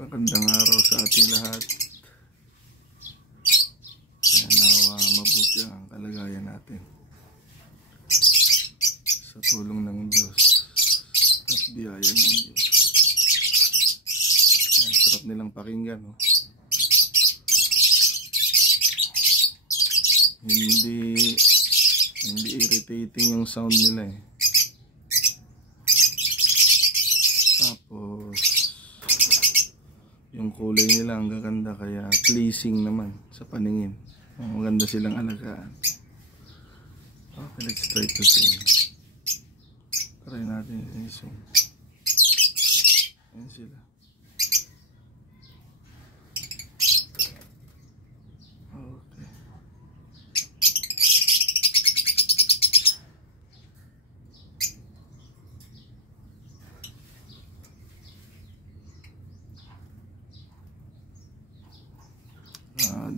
Magandang araw sa ating lahat. Kaya nawa mabuti ang kalagayan natin sa tulong ng Diyos at biyaya ng Diyos. Kaya sarap nilang pakinggan, no? Hindi irritating yung sound nila eh. Tapos yung kulay nila ang gaganda, kaya pleasing naman sa paningin. Maganda silang alagaan. Okay, let's try to sing. Try natin i-sing. Ayan sila. Okay.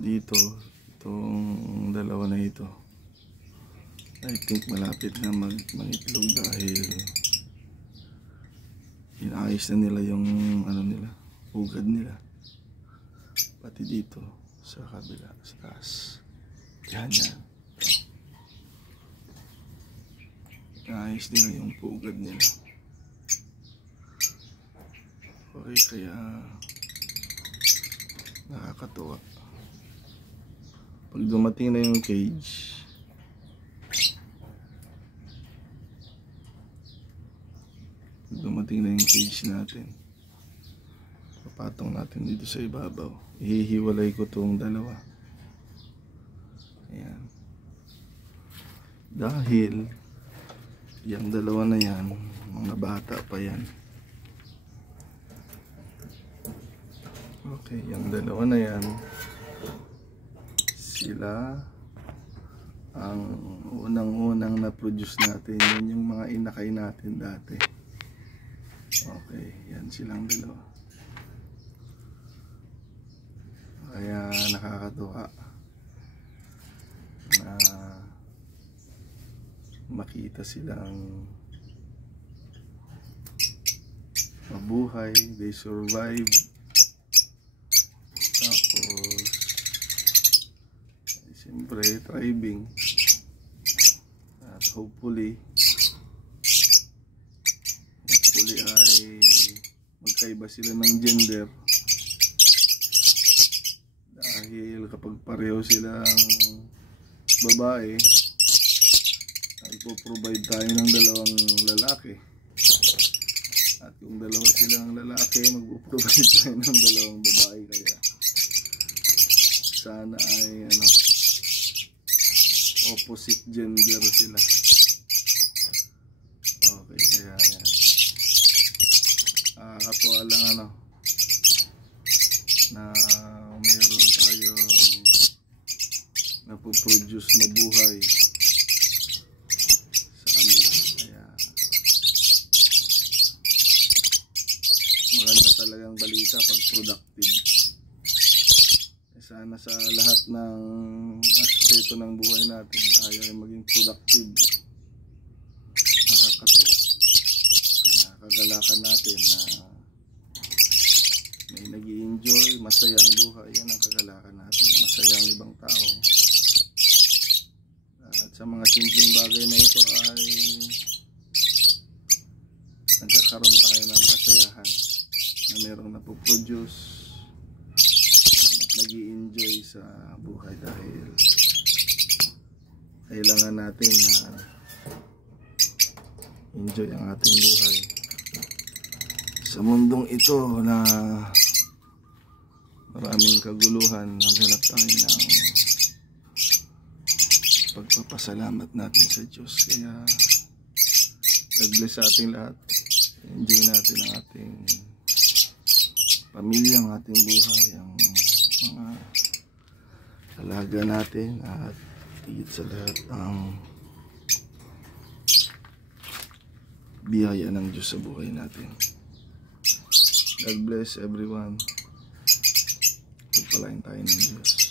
Dito, itong dalawa na ito, I think malapit na mag-itlog dahil inaayos na nila yung ugad nila. Pati dito sa kabila, sa taas. Yan. Inaayos nila yung ugad nila. Okay, kaya nakakatuwa. Pag dumating na yung cage, natin, papatong natin dito sa ibabaw. Ihihiwalay ko itong dalawa. Ayan. Dahil yung dalawa na yan, mga bata pa yan. Okay, yung dalawa na yan, sila ang unang-unang na-produce natin. Yan yung mga inakay natin dati. Okay, yan silang dalawa. Kaya nakakatuwa na makita silang mabuhay, they survive. Tapos siyempre thriving, at hopefully ay magkaiba sila ng gender, dahil kapag pareho silang babae ay po-provide tayo ng dalawang lalaki, at kung dalawa silang lalaki magpo-provide tayo ng dalawang babae. Kaya sana ay opposite gender sila. Okay, kaya yan. Katuwa lang na mayroon tayong napoproduce na buhay sa kanila. Kaya maganda talagang balita pag productive. Sana sa lahat ng aspeto ng buhay natin tayo ay maging productive. Nakakatuwa. Kaya kagalakan natin na may nag-i-enjoy, masaya ang buhay. Yan ang kagalakan natin. Masaya ang ibang tao. At sa mga simpleng bagay na ito ay nagkakaroon tayo ng kasayahan na merong napoproduce, nag-i-enjoy sa buhay, dahil kailangan natin na enjoy ang ating buhay sa mundong ito na maraming kaguluhan. Naghanap tayo ng pagpapasalamat natin sa Diyos. Kaya God bless sa ating lahat. Enjoy natin ang ating pamilya, ang ating buhay, ang mga alaga natin, at higit sa lahat ang biyaya ng Diyos sa buhay natin. God bless everyone. Pagpalain tayo ng Diyos.